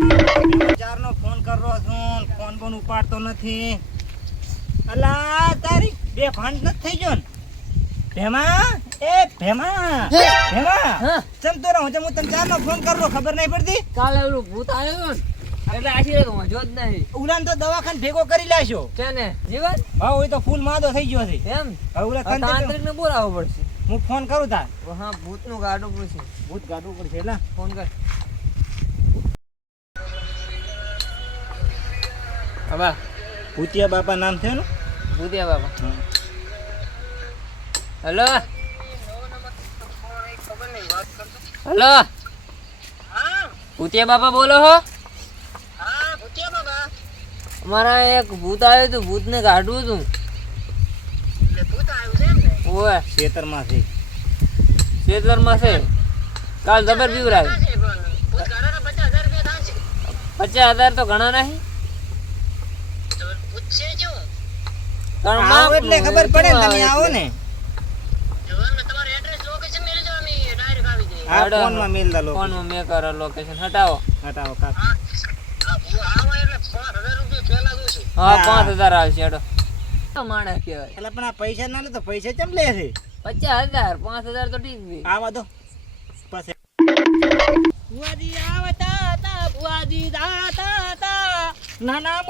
ચારનો phone કરરો છું, phone પણ ઉપાડતો નથી. અલા તારી બે ભાંડ નથી થઈ ગયો ને? ભેમા એ ભેમા ભેમા ચમ તો રહું હું તને ચારનો ફોન કરરો ખબર નહીં પડતી? કાલે ઓલું ભૂત આવ્યો ને એટલે આશી તો જો જ નહીં. ઉલાન તો દવાખાને ભેગો કરી લાશો છે ને જીવન હા હોય તો ફૂલ માદો થઈ ગયો છે એમ હવે ઉલા તાંત્રિક ને બોલાવવો પડશે. હું ફોન કરું તાર. હા ભૂત નું ગાડું પૂછે. ભૂત કાઢવું પડશે એટલે ફોન કર. બાબા ભૂતિયા બાપા નામ છે ને? ભૂતિયા બાબા. હેલો હેલો ભૂતિયા બાબા બોલો હો? અમારા એક ભૂત આવ્યું હતું, ભૂત ને કાઢવું હતું. ઓય ખેતરમાં છે. ખેતરમાં છે. કાલ જબર પીવરાય. 50,000 તો ઘણા નહીં. આવો એટલે ખબર પડે ને તમે આવો ને. હા ફોનમાં મેલ દા ફોન માં મેં કરો લોકેશન હટાવો. હટાવો કાક. હા 5,000 આવશે હેડો. માણસ કહેવાય. એટલે પણ આ પૈસા ના લે તો પૈસા કેમ લે છે? 50,000 5,000 તો ઠીક છે. આવા દો પછી બુઆજી આવતા હતા, બુઆજી જાતા હતા, નાના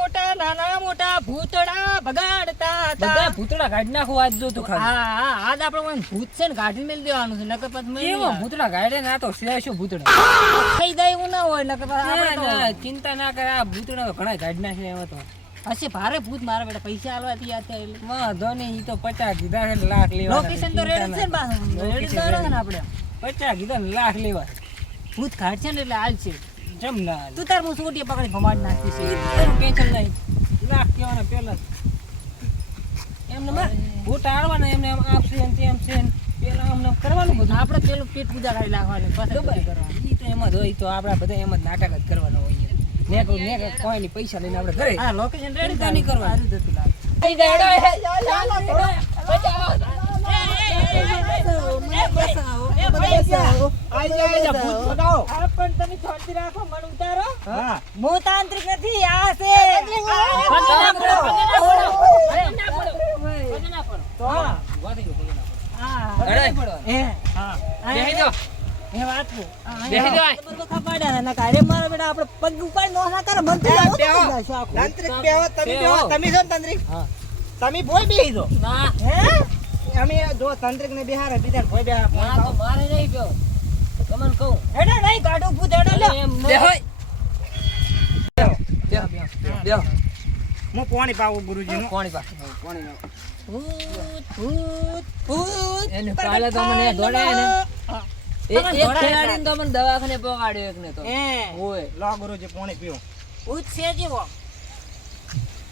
મોટા ભૂતડા ભગાડતા હતા. બધા ભૂતડા કાઢી નાખો આજ જો તો ખાલી. હા હા આજ આપણે ભૂત છે ને કાઢી મેલ દેવાનું છે નકર પછી એવો ભૂતડા કાઢે ને આ તો શું ભૂતડા કઈ દે એવું ના હોય નકર આપણે ચિંતા ના કરે. આ ભૂતડા તો ઘણા કાઢી નાખે એવો તો હશે ભારે ભૂત મારા બેટા પૈસા આલવાથી યાદ થાય એટલે વાંધો નહીં. ઈ તો 50 કીધા છે લાખ લેવા. લોકેશન તો રેડી છે ને પાછું રેડી તો રહે ને આપણે 50 કીધા ને લાખ લેવા. ભૂત કાઢ છે ને એટલે હાલ છે જમ ના તું તાર હું સોટી પકડી ભમાડ નાખી છે એનું ટેન્શન નહીં. લાખ કેવાના પેલા એમને માર ભૂત આડવાના એમને આમ આપશે ને તેમ છે ને પેલા અમને કરવાનું બધું. આપણે પેલું પેટ પૂજા કરી નાખવાની પછી કરવાનું. ઈ તો એમ જ હોય તો આપણા બધા એમ જ નાટક જ કરવાના હોય. ને કોઈ ની પૈસા લઈને આપણે ઘરે હા લોકેશન રેડી તો નહીં કરવાનું. જતું લાગે કઈ દેડો તાંત્રિક નથી આ છે તમે ભોય બેહી દો. અમે જો તાંત્રિક ને બિહાર બીજા ભોય બેહા મારે નહીં ગયો તમને કહું હેડો નહીં કાઢું ભૂત હેડો લે બેહો હું પાણી પાવું ગુરુજી નું. પાણી પા ભૂત એને કાલે તો મને દોડે ને એક ખેલાડીને તો મને દવાખાને પગાડ્યો એકને તો ઓય લો ગુરુજી પાણી પીઓ. ભૂત છે જેવો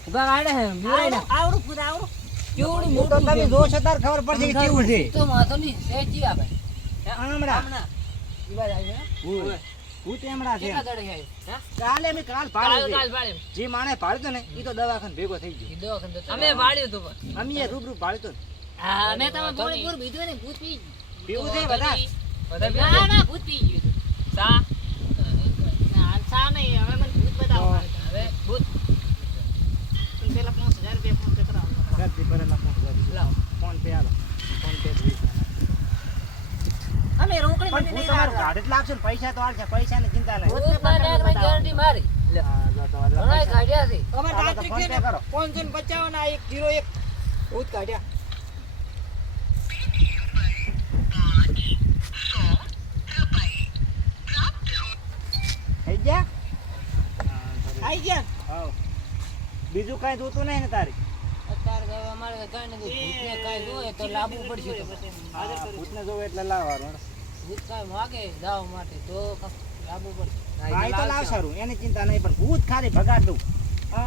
ઉગા ગાડે હે બીરાય ને આવડું ભૂત આવડું કેવડું મોટું તમે જો છતાર ખબર પડશે કે કેવું છે. તો માથો ની છે જીવા ભાઈ આમડા ઈવા જાય છે ઓય ભૂત એમડા છે. કેટલા દડે જાય હે કાલે અમે કાલ કાલ પાડ્યો જે માણે પાડ્યો ને ઈ તો દવાખાને ભેગો થઈ ગયો. ઈ દવાખાને તો અમે વાળ્યું તો અમે રૂબરૂ પાડ્યો. હા મે તમે થોડી પૂર બીધું ને ભૂત પી પીવું છે બધા ના ના ભૂત પી ગયું સા ના સા નહીં હવે મને ભૂત બતાવો હવે ભૂત પેલા 5,000 રૂપિયા ફોન પે કરાવો ઘરથી ભરેલા ફોન કરી લાવો ફોન પે આલો ફોન પે ભરી અમે રોકડી પણ હું તમારું ગાડી જ લાગશે ને પૈસા તો આલશે પૈસા ની ચિંતા નહીં. ભૂત ના ગેરંટી મારી લે હા જો તો ઘણા કાઢ્યા છે અમાર તાંત્રિક છે ને 555 ના 101 ભૂત કાઢ્યા. આઈ ગયા હા બીજું કાઈ જોતું નહીં ને તારી અત્યારે અમારે કઈ નથી ભૂતને કઈ જોઈએ તો લાવવું પડશે ભૂતને જોવે એટલે લાવવાનું. ભૂત કઈ માગે દાવ માટે તો લાવવું પડશે ભાઈ તો લાવ સારું એની ચિંતા નહીં પણ ભૂત ખાલી ભગાડ દઉં.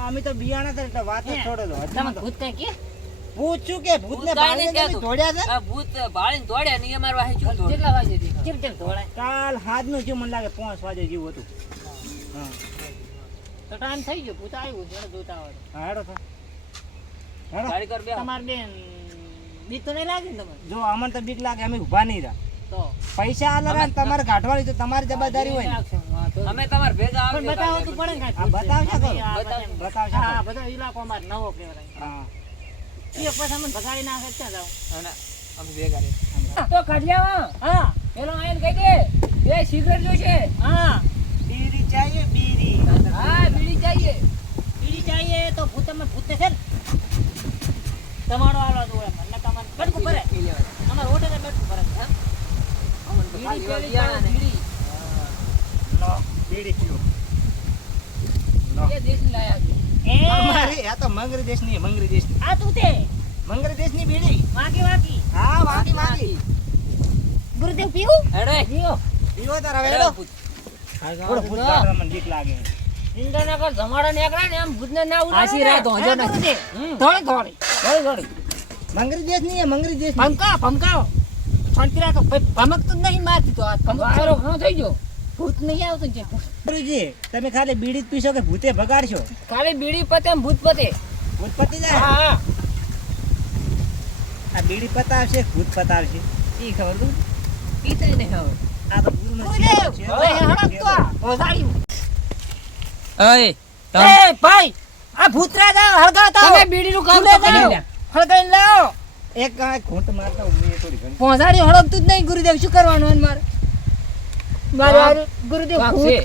અમે તો બિયાણા હતા એટલે વાત જ છોડેલો. ભૂત કઈ કે ભૂત શું કે ભૂતને ભાળીને દોડ્યા છે. આ ભૂત ભાળીને દોડ્યા નહીં અમાર વાહે શું દોડે કેટલા વાગે કેમ દોડાય કાલ હાજનું જે મને લાગે 5 વાગે જેવું હતું. હા તો ટાઈમ થઈ ગયો ભૂત આવ્યું છે જોતા હોય હા હેડો તો હેડો ગાડી કર બે તમાર બેન બીક તો નહીં લાગે ને તમને? જો અમને તો બીક લાગે અમે ઊભા નહીં રહ્યા. તો પૈસા આલરા ને તમારે કાઢવાની તો તમારી જવાબદારી હોય ને. અમે તમાર ભેગા પણ આવજો બતાવો તો પડે ને આ બતાવશો કરો. બતાવો. બતાવશો હા કરો. બધો ઇલાકો અમારે નવો કહેવાય હા. એક પછી અમને ભગાડી નાખે ત્યાં જાવ અને અમે ભેગા રહે તો કાઢ્યા હા પેલો આઈને કહી દે બે સિગરેટ જોશે હા બીડી ચાહીએ બીડી. હા બીડી ચાહીએ બીડી ચાહીએ તો ભૂત અમે ભૂતે છે ને તમારો આવડો તો હોય મને તમારે બેઠું ભરે એ લેવા અમારે હોટલે બેઠું ભરે હા અમને તો બીડી ખાલી પેલી વાળા ને બીડી લો, બીડી પીઓ. લો. એ દેશી લાયા છે એ અમારી આ તો મંગરી દેશની મંગરી દેશની આ તું તે મંગરી દેશની બીડી. વાગી વાગી હા વાંકી વાંકી. ગુરુદેવ પીવું હેડે પીવો પીવો તાર હવે હેડો હેડો. થોડો ભૂત કાઢવા મને બીક લાગે. ઇન્દ્રનગર ધમાડા નીકળે ને એમ ભૂતને ના ઉડાડે આશી રાત હોજો હા, ને ગુરુદેવ. હમ. થોડી થોડી થોડી થોડી મંગરી દેશની હે, મંગરી દેશની. ભમકાઓ ભમકાઓ છોંટરા તો ભમકતું જ નહીં મારતી તો આ વાયરો ઘણો થઈ ગયો ભૂત નહીં આવતું છે ગુરુજી તમે ખાલી બીડી જ પીશો કે ભૂતે ભગાડશો? ખાલી બીડી પતે એમ ભૂત પતે ભૂત પતી જાય. હા હા આ બીડી પતાવશે કે ભૂત પતાવશે? ઈ ખબર તું પીતા નહીં હવે આ તો ગુરુનો ગુરુદેવ છે. હવે હડક તો આ ઓસાડ્યું. અય એ ભાઈ આ ભૂતરા જાવ હળગાતા તમે બીડીનું કામ તો કરી લ્યા હળગાઈને લાવો એક ઘૂંટ મારતા હું એ થોડી ઘણી. પહોંચાડી હળગતું જ નહીં ગુરુદેવ શું કરવાનું હોય મારે મારે ગુરુદેવ વાહ, ભૂત છે.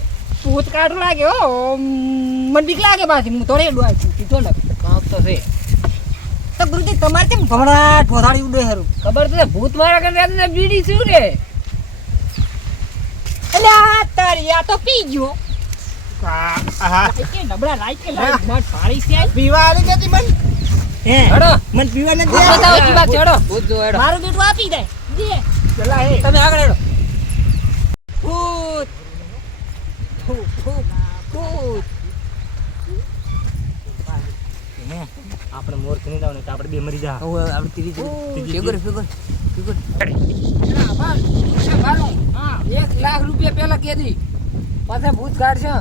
ભૂત કાઢું લાગે હો મને બીક લાગે પાછી હું થોડી ડોય છું કીધો ને કામ તો છે તો ગુરુદેવ તમારે કેમ ભમરાટ પહોંચાડી ઉડે હારું ખબર તો છે, ભૂત મારા કરતા ને બીડી શું રે એટલે આ તારી આ તો પી ગયો આહા. કે નબળા લાઈટ કે લાઈટ મત પાડી છે પીવા આવી જતી મન હે હેડો મન પીવા નથી ભૂત બતાવો જી વાત છે, હેડો ભૂત જો હેડો મારું બેટું આપી દે દે ચલા હે તમે આગળ હેડો ભૂત ભૂત ભૂત ભૂત આપણે મોર ખની દાવ ને તો આપણે બે મરી જા. હવે આપણે ત્રીજી ફિગર ફિગર ફિગર એના આભાર શું ખાનું હા 1 લાખ રૂપિયા પેલા કેદી પાછા ભૂત કાઢશે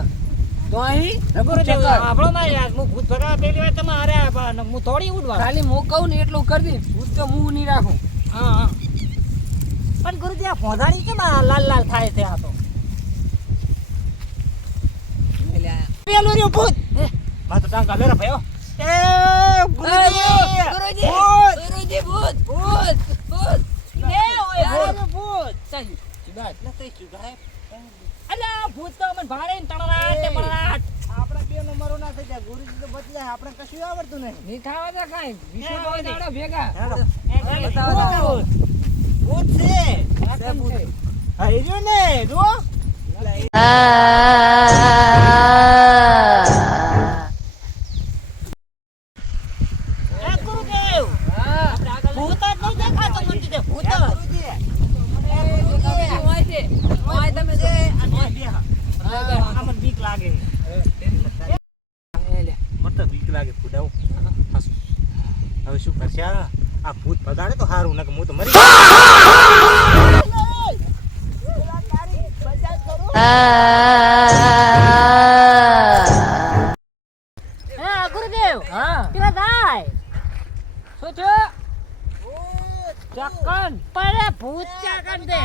તો અહીં ગુરુદેવ ચક્કર. આપણો મારી વાત હું ભૂત ભગાવા પહેલી વાર તમે હાર્યા પણ હું થોડી ઉડવા ખાલી મોકવું ને એટલું કરી દઈશ ભૂત તો હું નહીં રાખું હા હા પણ ગુરુજી આ ફોંધાડી કેમ આ લાલ લાલ થાય છે આ તો પેલું રહ્યું ભૂત માં તો ટાંકા લેરા ભાઈઓ. એ ગુરુજી ગુરુજી ગુરુજી ગુરુજી ભૂત ભૂત ભૂત એ ઓય ભૂત. ભૂત ચાલ બાત નથી ચુગાય. અલા ભૂત તો અમને ભાડે ને તણરાટ ને બળરાટ આપણે બે નંબરો ના થઈ જાય. ગુરુજી તો બચી જાય. આપણે કશું આવડતું નહીં. નહીં થાવા દે કાંઈ વિષ્ણુ આવડે. દાડો ભેગા હેડો. બતાવો ભૂત છે. છે ભૂત. હા એ રહ્યો ને જુઓ. એ ગુરુદેવ હા ભૂત જ નહીં દેખાતો મને તો ભૂત જ. ગુરુજી બીજું હોય છે હોય તમે જો. આ બે હા. આ મને બીક લાગે. એ લે. મને તો બીક લાગે ફૂડાવું. હવે શું કરશે આ ભૂત ભગાડે તો સારું નકર હું તો મરી હા ગુરુદેવ હા પેલા દાય શું છે ચક્કન પડે ભૂત ચાકન દે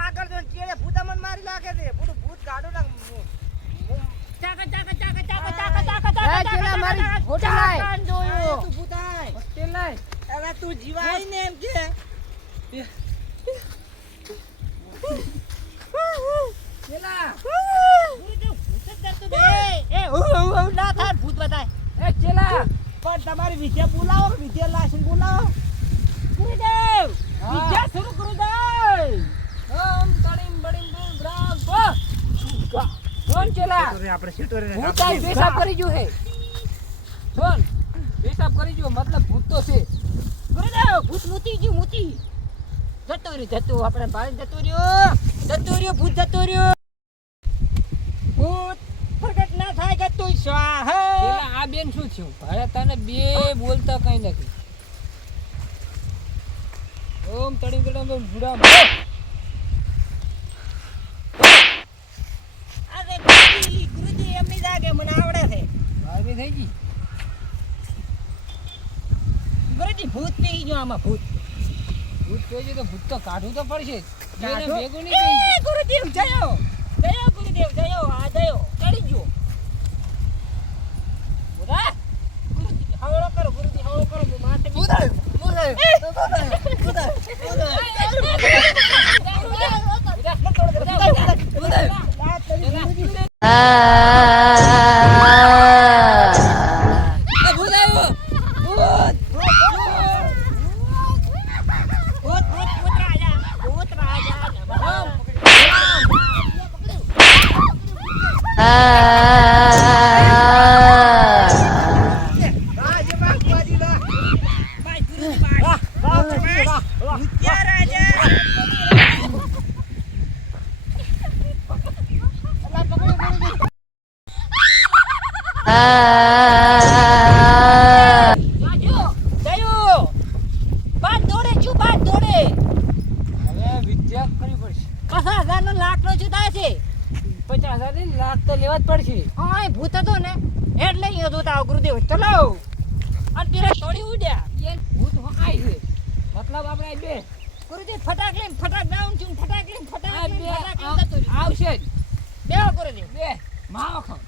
આગળ જો ચેડે ભૂતા મને મારી લાગે છે પૂરું ભૂત કાઢો ને ચાકા ચાકા ચાકા ચાકા ચાકા ચાકા એ ચેલા મારી ફોટા લાય. ચાકન જોયો તું ભૂતાય હોસ્ટેલ લાય. હવે તું જીવાય ને એમ કે ચેલા ગુરુદેવ ભૂત જ કરતું બે એ ના થાય ભૂત બતાય એ ચેલા પણ તમારી વિદ્યા બોલાવો વિદ્યા લાસીને બોલાવો ગુરુદેવ હા. વિદ્યા શરૂ ગુરુદેવ ઓમ તડીમ બડીમ બૂમ બ્રામ કો કોણ ચેલા આપણે સીટો રે ભૂત આઈ પેશાબ કરી ગયું હે જોન પેશાબ કરી ગયું મતલબ ભૂત તો છે ગુરુદેવ ભૂત મૂતી ગયું મૂતી જતો રહ્યું જતું આપણે ભાઈ જતું રહ્યું ભૂત જતું રહ્યું ભૂત પ્રગટ ના થાય કે તું સ્વાહા ચેલા આ બેન શું થયું ભાઈ તને બે બોલતા કઈ નથી ઓમ તડીમ બડીમ બૂમ બ્રામ અરે ગુરુજી એમની જાગે મને આવડે છે ભાઈ થઈ ગઈ ગુરુજી ભૂત પી ગયો આમાં ભૂત ભૂત જોઈજે તો ભૂત તો કાઢવું તો પડશે જ. એને કાઢો? ભેગું નહીં થઈ. એ ગુરુદેવ જયો ગુરુદેવ જયો આ જયો ચડી ગયો બોલા ગુરુજી હવળો કરો ગુરુજી હવળો કરો હું માથે ભૂત રાજા ભાઈ ગુરુજી ભાઈ ભૂતિયા રાજા જયો બાદ દોડે છું બાદ દોડે હવે વિદ્યા કરવી પડશે. 50,000 નો લાખ નો જુદા છે 50,000 ની લાખ તો લેવા જ પડશે. હા એ ભૂત હતો ને એટલે અહીંયા જોતા ગુરુદેવ ચલાવ અને પેલા છોડી ઉડ્યા એ ભૂત આઈ છે. મતલબ આપણે આ બે ગુરુદેવ ફટાક લઈને ફટાક ડાઉન છું ફટાક લઈને આ ફટાક બે લઈને ફટાક લઈને જતો રહ્યો. આવશે જ. બેહો ગુરુદેવ બે માવો ખાઓ.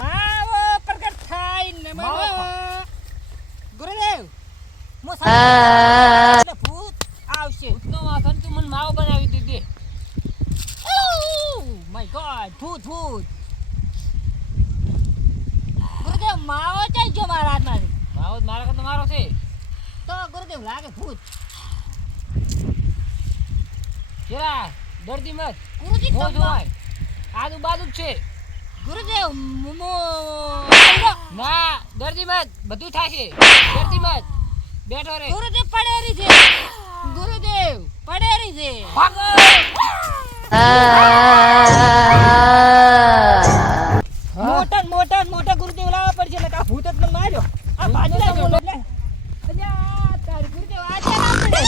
માવો પ્રગટ થાય ને માવો ગુરુદેવ મો એટલે ભૂત આવશે ભૂતનો વાસણ તું મને માવો બનાવી દીધી. માય ગોડ ભૂત ભૂત ગુરુદેવ માવો ચાઈ ગયો મારા હાથમાંથી માવો જ મારા કરતા મારો છે. તો ગુરુદેવ લાગે ભૂત જરા ડરતી મત. ગુરુજી મોજ તમે હોય આજુબાજુ જ છે. ગુરુદેવ મો ના ડરતી મત બધું થશે. ડરતી મત બેઠો રે. ગુરુદેવ પડેરી છે ગુરુદેવ પડેરી છે ભાગો. મોટા ગુરુદેવ લાવવા પડશે ને આ ભૂત જ મને માર્યો આ ભાજી લાગ્યો એટલે અલ્યા તારી ગુરુદેવ આ ચાલા પડે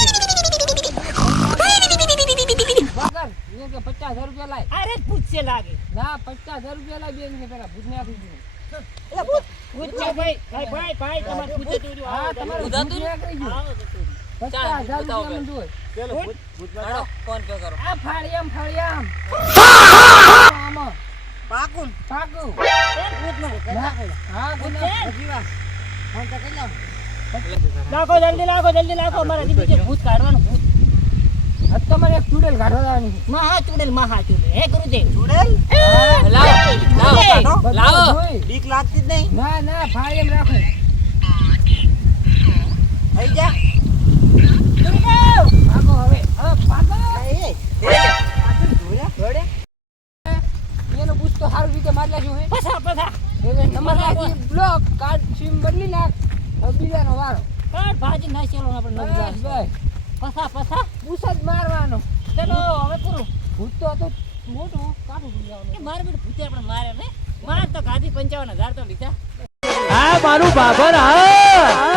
વાગર એ કે 50,000 રૂપિયા લાય. અરે જ ભૂત છે લાગે ના 50,000 રૂપિયા લાય બેન કે પેલા ભૂતને આપી દીધું. એટલે ભૂત છે ભાઈ તમારે ભૂત જતું રહ્યું હા તમારે ઉધાતું ભૂત નીકળી ગયું. આવો જતું રહ્યું. 50,000 રૂપિયા મને જોઈએ. હાલો ફોન પે કરો. આ ફાળિયામ આમાં પાકું પાકું. એ ભૂત નો ના. હા ગુના. લાખો જલ્દી લાખો મારા દીદી છે ભૂત કાઢવાનું ભૂત આજ તો મને એક ચૂડેલ કાઢવા લાવવાની છે. મહા ચૂડેલ હે ગુરુદેવ ચૂડેલ લાવો બધું લાવો. જોઈ. બીક લાગતી જ નહીં ના ના ફાળિયામ રાખો. થઈ જા ગુરુદેવ ભાગો હવે. હવે ભાગો. એનો પૂછ તો સારું રીતે મારી લાગ્યું હે. પસા એટલે નંબર રાખી બ્લોક કાર્ડ સિમ બદલી નાખ. હવે બીજાનો વારો. કાઢ ભાજી ના ચેલો આપણે બસ નવી બસ. પસા પૂછ જ મારવાનો. ચલો હવે પૂરું ભૂત તો હતું મોટું કાઢું પડી એ જવાનું. મારે બેટું ભૂતે આપણે મારે ને માર તો ગાદી 55,000 તો લીધા આ મારું બાબર હા